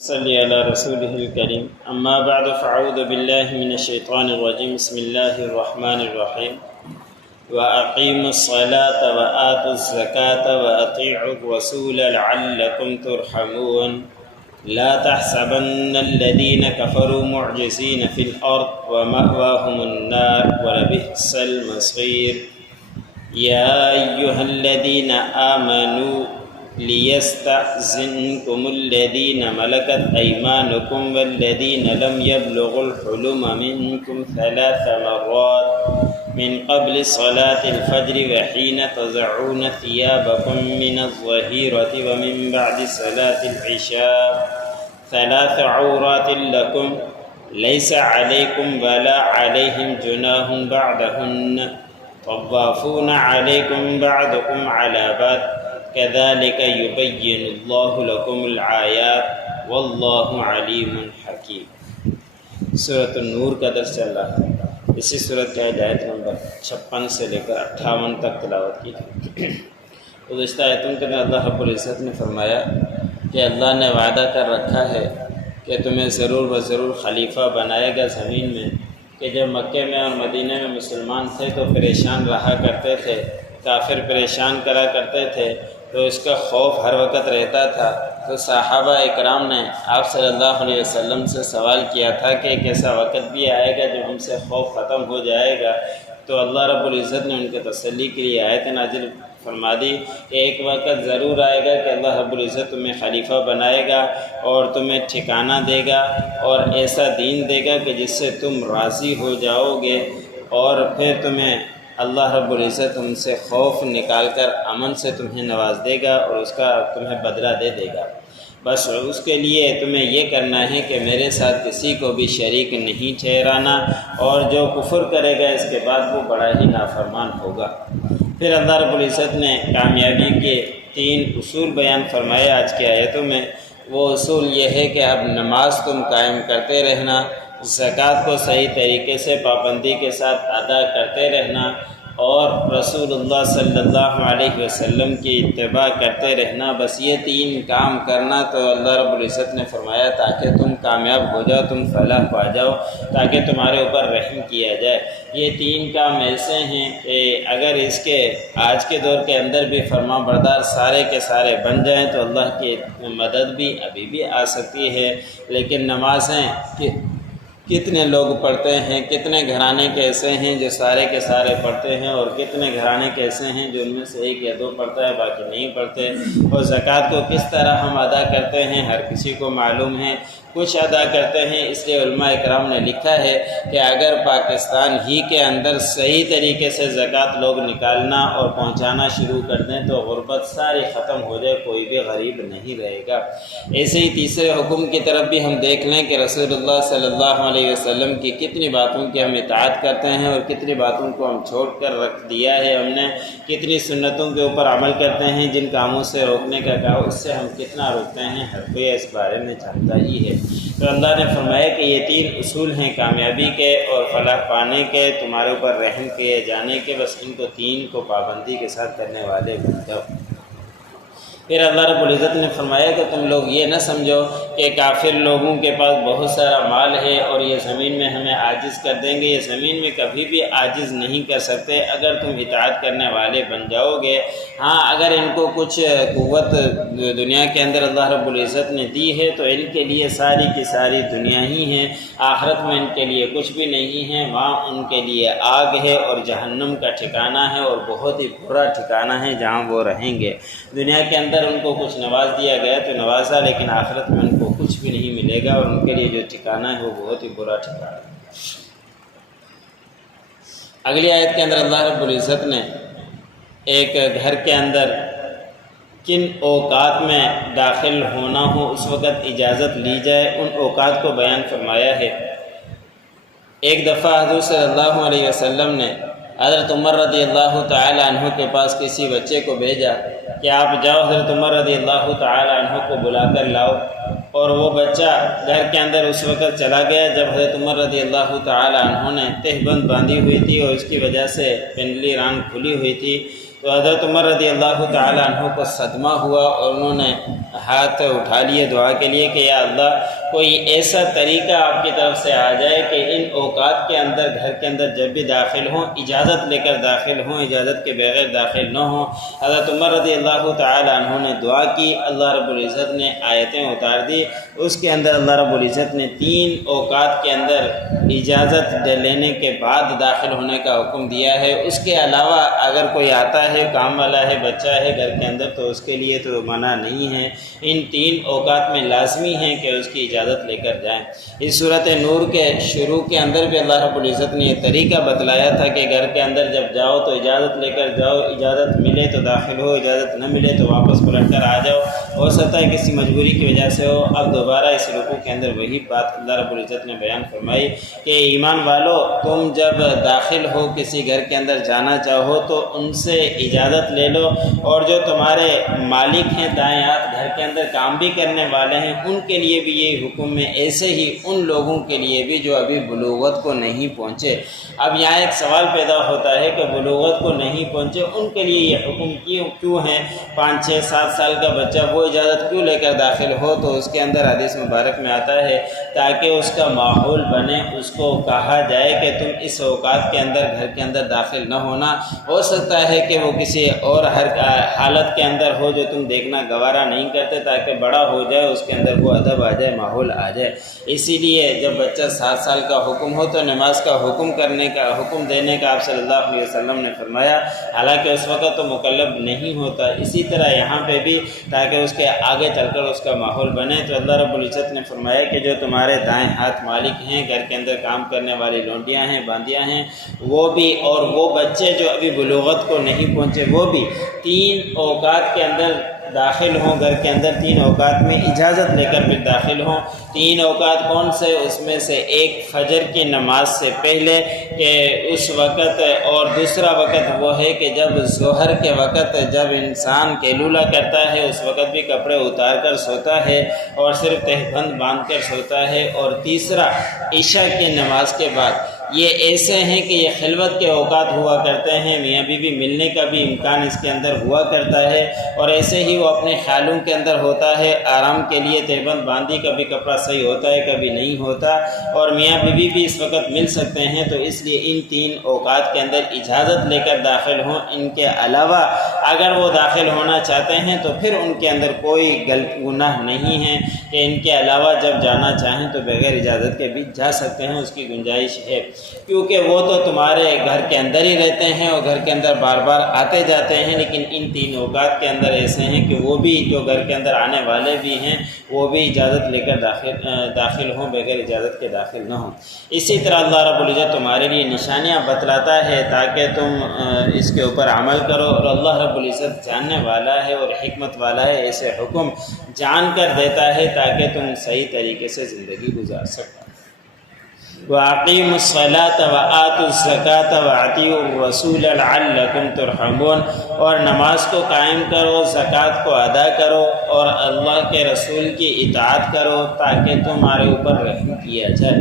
صلی علی رسولہ الکریم اما بعد فاعوذ باللہ من الشیطان الرجیم بسم اللہ الرحمن الرحیم وَأَقِيمُوا الصَّلَاةَ وَآتُوا الزَّكَاةَ وَأَطِيعُوا الرَّسُولَ لَعَلَّكُمْ تُرْحَمُونَ لا تحسبن الذين كفروا معجزين في الأرض ومأواهم النار ولبئس المصير يا أيها الذين آمنوا ليستأذنكم الذين ملكت أيمانكم والذين لم يبلغوا الحلم منكم 3 مرات من قبل صلاة الفجر وحين تضعون ثيابكم من الظهيرة ومن بعد صلاة العشاء 3 عورات لكم ليس عليكم ولا عليهم جناح بعدهن طوافون عليكم بعضكم على بعض كذلك يبين الله لكم الآيات والله عليم حكيم۔ سورۃ النور کا درس چل رہا ہے۔ اسی سورۃ کا آیت نمبر 56 سے لے کر 58 تک تلاوت کی تھی۔ گزشتہ آیتوں کے اندر اللہ رب العزت نے فرمایا کہ اللہ نے وعدہ کر رکھا ہے کہ تمہیں ضرور و ضرور خلیفہ بنائے گا زمین میں، کہ جب مکے میں اور مدینہ میں مسلمان تھے تو پریشان رہا کرتے تھے، کافر پریشان کرا کرتے تھے، تو اس کا خوف ہر وقت رہتا تھا۔ تو صحابہ اکرام نے آپ صلی اللہ علیہ وسلم سے سوال کیا تھا کہ ایک ایسا وقت بھی آئے گا جب ہم سے خوف ختم ہو جائے گا، تو اللہ رب العزت نے ان کے تسلی کے لیے آیت نازل فرما دی کہ ایک وقت ضرور آئے گا کہ اللہ رب العزت تمہیں خلیفہ بنائے گا اور تمہیں ٹھکانہ دے گا اور ایسا دین دے گا کہ جس سے تم راضی ہو جاؤ گے، اور پھر تمہیں اللہ رب العزت ان سے خوف نکال کر امن سے تمہیں نواز دے گا اور اس کا تمہیں بدلہ دے گا۔ بس اس کے لیے تمہیں یہ کرنا ہے کہ میرے ساتھ کسی کو بھی شریک نہیں ٹھہرانا، اور جو کفر کرے گا اس کے بعد وہ بڑا ہی نافرمان ہوگا۔ پھر اللہ رب العزت نے کامیابی کے 3 اصول بیان فرمائے آج کی آیتوں میں۔ وہ اصول یہ ہے کہ اب نماز تم قائم کرتے رہنا، زکوٰۃ کو صحیح طریقے سے پابندی کے ساتھ ادا کرتے رہنا، اور رسول اللہ صلی اللہ علیہ وسلم کی اتباع کرتے رہنا۔ بس یہ 3 کام کرنا تو اللہ رب العزت نے فرمایا تاکہ تم کامیاب ہو جاؤ، تم فلاح پا جاؤ، تاکہ تمہارے اوپر رحم کیا جائے۔ یہ 3 کام ایسے ہیں کہ اگر اس کے آج کے دور کے اندر بھی فرما بردار سارے کے سارے بن جائیں تو اللہ کی مدد بھی ابھی بھی آ سکتی ہے۔ لیکن نمازیں کتنے لوگ پڑھتے ہیں، کتنے گھرانے کے ایسے ہیں جو سارے کے سارے پڑھتے ہیں، اور کتنے گھرانے کے ایسے ہیں جو ان میں سے 1 یا 2 پڑھتا ہے باقی نہیں پڑھتے۔ اور زکوٰۃ کو کس طرح ہم ادا کرتے ہیں ہر کسی کو معلوم ہے، کچھ ادا کرتے ہیں۔ اس لیے علماء اکرام نے لکھا ہے کہ اگر پاکستان ہی کے اندر صحیح طریقے سے زکوٰۃ لوگ نکالنا اور پہنچانا شروع کر دیں تو غربت ساری ختم ہو جائے، کوئی بھی غریب نہیں رہے گا۔ ایسے ہی تیسرے حکم کی طرف بھی ہم دیکھ لیں کہ رسول اللہ صلی اللہ علیہ وسلم کی کتنی باتوں کی ہم اطاعت کرتے ہیں اور کتنی باتوں کو ہم چھوڑ کر رکھ دیا ہے ہم نے، کتنی سنتوں کے اوپر عمل کرتے ہیں، جن کاموں سے روکنے کا کہا اس سے ہم کتنا روکتے ہیں، ہر کوئی اس بارے میں جانتا ہی ہے۔ تو اللہ نے فرمایا کہ یہ 3 اصول ہیں کامیابی کے اور فلاح پانے کے، تمہارے اوپر رحم کیے جانے کے، بس ان کو 3 کو پابندی کے ساتھ کرنے والے بن جاؤ۔ پھر اللہ رب العزت نے فرمایا کہ تم لوگ یہ نہ سمجھو کہ کافر لوگوں کے پاس بہت سارا مال ہے اور یہ زمین میں ہمیں عاجز کر دیں گے۔ یہ زمین میں کبھی بھی عاجز نہیں کر سکتے اگر تم اطاعت کرنے والے بن جاؤ گے۔ ہاں، اگر ان کو کچھ قوت دنیا کے اندر اللہ رب العزت نے دی ہے تو ان کے لیے ساری کی ساری دنیا ہی ہے، آخرت میں ان کے لیے کچھ بھی نہیں ہے۔ وہاں ان کے لیے آگ ہے اور جہنم کا ٹھکانہ ہے، اور بہت ہی برا ٹھکانہ ہے جہاں وہ رہیں گے۔ دنیا کے اندر ان کو کچھ نواز دیا گیا تو نوازا، لیکن آخرت میں ان کو کچھ بھی نہیں ملے گا، اور ان کے لیے جو ٹھکانہ ہے وہ بہت ہی برا ٹھکانہ ہے۔ اگلی آیت کے اندر اللہ رب العزت نے ایک گھر کے اندر کن اوقات میں داخل ہونا ہو، اس وقت اجازت لی جائے، ان اوقات کو بیان فرمایا ہے۔ ایک دفعہ حضور صلی اللہ علیہ وسلم نے حضرت عمر رضی اللہ تعالی عنہ کے پاس کسی بچے کو بھیجا کہ آپ جاؤ حضرت عمر رضی اللہ تعالی عنہ کو بلا کر لاؤ، اور وہ بچہ گھر کے اندر اس وقت چلا گیا جب حضرت عمر رضی اللہ تعالی عنہ نے تہبند باندھی ہوئی تھی اور اس کی وجہ سے پنڈلی ران کھلی ہوئی تھی۔ تو حضرت عمر رضی اللہ تعالی عنہ کو صدمہ ہوا اور انہوں نے ہاتھ اٹھا لیے دعا کے لیے کہ یا اللہ کوئی ایسا طریقہ آپ کی طرف سے آ جائے کہ ان اوقات کے اندر گھر کے اندر جب بھی داخل ہوں اجازت لے کر داخل ہوں، اجازت کے بغیر داخل نہ ہوں۔ حضرت عمر رضی اللہ تعالی عنہ نے دعا کی، اللہ رب العزت نے آیتیں اتار دی، اس کے اندر اللہ رب العزت نے 3 اوقات کے اندر اجازت لینے کے بعد داخل ہونے کا حکم دیا ہے۔ اس کے علاوہ اگر کوئی آتا ہے، کام والا ہے، بچہ ہے گھر کے اندر، تو اس کے لیے تو منع نہیں ہے۔ ان 3 اوقات میں لازمی ہے کہ اس کی اجازت لے کر جائیں۔ اس صورت نور کے شروع کے اندر بھی اللہ رب العزت نے یہ طریقہ بتلایا تھا کہ گھر کے اندر جب جاؤ تو اجازت لے کر جاؤ، اجازت ملے تو داخل ہو، اجازت نہ ملے تو واپس پلٹ کر آ جاؤ۔ ہو سکتا ہے کسی مجبوری کی وجہ سے ہو۔ اب دوبارہ اس رکوع کے اندر وہی بات اللہ رب العزت نے بیان فرمائی کہ ایمان والو، تم جب داخل ہو کسی گھر کے اندر جانا چاہو تو ان سے اجازت لے لو، اور جو تمہارے مالک ہیں دائیں ہاتھ گھر کے اندر کام بھی کرنے والے ہیں ان کے لیے بھی یہ حکم ہے، ایسے ہی ان لوگوں کے لیے بھی جو ابھی بلوغت کو نہیں پہنچے۔ اب یہاں ایک سوال پیدا ہوتا ہے کہ بلوغت کو نہیں پہنچے ان کے لیے یہ حکم کیوں ہے؟ 5 6 7 سال کا بچہ وہ اجازت کیوں لے کر داخل ہو؟ تو اس کے اندر حدیث مبارک میں آتا ہے تاکہ اس کا ماحول بنے، اس کو کہا جائے کہ تم اس اوقات کے اندر گھر کے اندر داخل نہ ہونا۔ ہو سکتا ہے کہ وہ کسی اور ہر حالت کے اندر ہو جو تم دیکھنا گوارا نہیں کرتے، تاکہ بڑا ہو جائے اس کے اندر وہ ادب آ جائے، ماحول آ جائے۔ اسی لیے جب بچہ 7 سال کا حکم ہو تو نماز کا حکم دینے کا آپ صلی اللہ علیہ وسلم نے فرمایا، حالانکہ اس وقت تو مکلف نہیں ہوتا۔ اسی طرح یہاں پہ بھی تاکہ اس کے آگے چل کر اس کا ماحول بنے، تو اللہ رب العزت نے فرمایا کہ جو تمہارے دائیں ہاتھ مالک ہیں، گھر کے اندر کام کرنے والی لونڈیاں ہیں، باندیاں ہیں، وہ بھی، اور وہ بچے جو ابھی بلوغت کو نہیں پہنچے وہ بھی 3 اوقات کے اندر داخل ہوں گھر کے اندر، 3 اوقات میں اجازت لے کر پھر داخل ہوں۔ 3 اوقات کون سے؟ اس میں سے ایک فجر کی نماز سے پہلے کہ اس وقت، اور دوسرا وقت وہ ہے کہ جب ظہر کے وقت جب انسان قیلولہ کرتا ہے اس وقت بھی کپڑے اتار کر سوتا ہے اور صرف تہبند باندھ کر سوتا ہے، اور تیسرا عشاء کی نماز کے بعد۔ یہ ایسے ہیں کہ یہ خلوت کے اوقات ہوا کرتے ہیں، میاں بیوی ملنے کا بھی امکان اس کے اندر ہوا کرتا ہے، اور ایسے ہی وہ اپنے خیالوں کے اندر ہوتا ہے، آرام کے لیے تہبند باندھی، کبھی کپڑا صحیح ہوتا ہے کبھی نہیں ہوتا، اور میاں بیوی بھی اس وقت مل سکتے ہیں۔ تو اس لیے ان 3 اوقات کے اندر اجازت لے کر داخل ہوں۔ ان کے علاوہ اگر وہ داخل ہونا چاہتے ہیں تو پھر ان کے اندر کوئی گناہ نہیں ہے کہ ان کے علاوہ جب جانا چاہیں تو بغیر اجازت کے بھی جا سکتے ہیں، اس کی گنجائش ہے، کیونکہ وہ تو تمہارے گھر کے اندر ہی رہتے ہیں اور گھر کے اندر بار بار آتے جاتے ہیں۔ لیکن ان 3 اوقات کے اندر ایسے ہیں کہ وہ بھی جو گھر کے اندر آنے والے بھی ہیں وہ بھی اجازت لے کر داخل ہوں، بغیر اجازت کے داخل نہ ہوں۔ اسی طرح اللہ رب العزت تمہارے لیے نشانیاں بتلاتا ہے تاکہ تم اس کے اوپر عمل کرو، اور اللہ رب العزت جاننے والا ہے اور حکمت والا ہے، ایسے حکم جان کر دیتا ہے تاکہ تم صحیح طریقے سے زندگی گزار سکو۔ وَأَقِيمُوا الصَّلَاةَ وَآتُوا الزَّكَاةَ وَأَطِيعُوا الرَّسُولَ لَعَلَّكُمْ تُرْحَمُونَ، اور نماز کو قائم کرو، زکوٰۃ کو ادا کرو، اور اللہ کے رسول کی اطاعت کرو تاکہ تمہارے اوپر رحم کیا جائے۔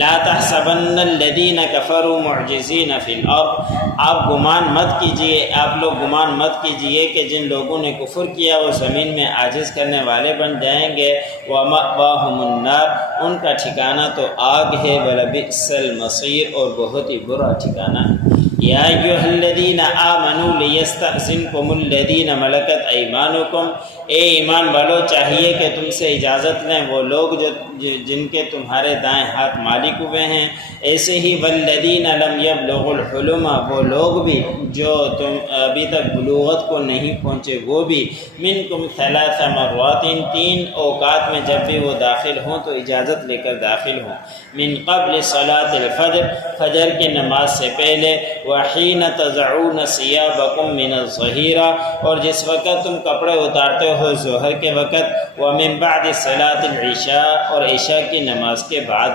لا تحسبن الذین کفروا معجزین فی الارض، آپ لوگ گمان مت کیجئے کہ جن لوگوں نے کفر کیا وہ زمین میں عاجز کرنے والے بن جائیں گے۔ وَمَأْوَاهُمُ النَّارُ، ان کا ٹھکانہ تو آگ ہے، وَلَبِئْسَ الْمَصِيرُ، اور بہت ہی برا ٹھکانہ ہے۔ یا ایھا الذین آمنوا لیستأذنکم الذین ملکت ایمانکم، اے ایمان والو چاہیے کہ تم سے اجازت لیں وہ لوگ جن کے تمہارے دائیں ہاتھ مالک ہوئے ہیں۔ ایسے ہی والذین لم یبلغوا الحلم، وہ لوگ بھی جو تم ابھی تک بلوغت کو نہیں پہنچے وہ بھی، منکم 3 مرات، 3 اوقات میں جب بھی وہ داخل ہوں تو اجازت لے کر داخل ہوں۔ من قبل صلاۃ الفجر، فجر کی نماز سے پہلے، وحین تضعون ثیابکم من الظہیرہ، اور جس وقت تم کپڑے اتارتے ہو ظہر کے وقت، ومن بعد صلاۃ العشاء، اور عشاء کی نماز کے بعد۔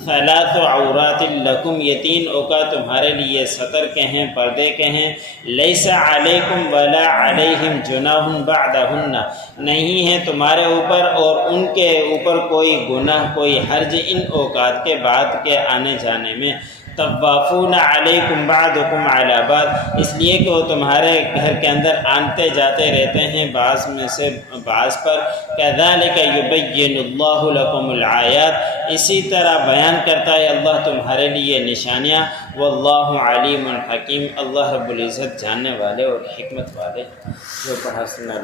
3 عورات لکم، یہ 3 اوقات تمہارے لیے سطر کے ہیں، پردے کے ہیں۔ لیس علیکم ولا علیہم جناح بعدہن، نہیں ہے تمہارے اوپر اور ان کے اوپر کوئی گناہ، کوئی حرج ان اوقات کے بعد کے آنے جانے میں۔ طوافون علیکم بعضکم علی بعض، اس لیے کہ وہ تمہارے گھر کے اندر آتے جاتے رہتے ہیں بعض میں سے بعض پر۔ کذالک یبین اللہ لکم الآیات، اسی طرح بیان کرتا ہے اللہ تمہارے لیے نشانیاں۔ واللہ علیم حکیم، اللہ رب العزت جاننے والے اور حکمت والے۔ جو پڑھا سنا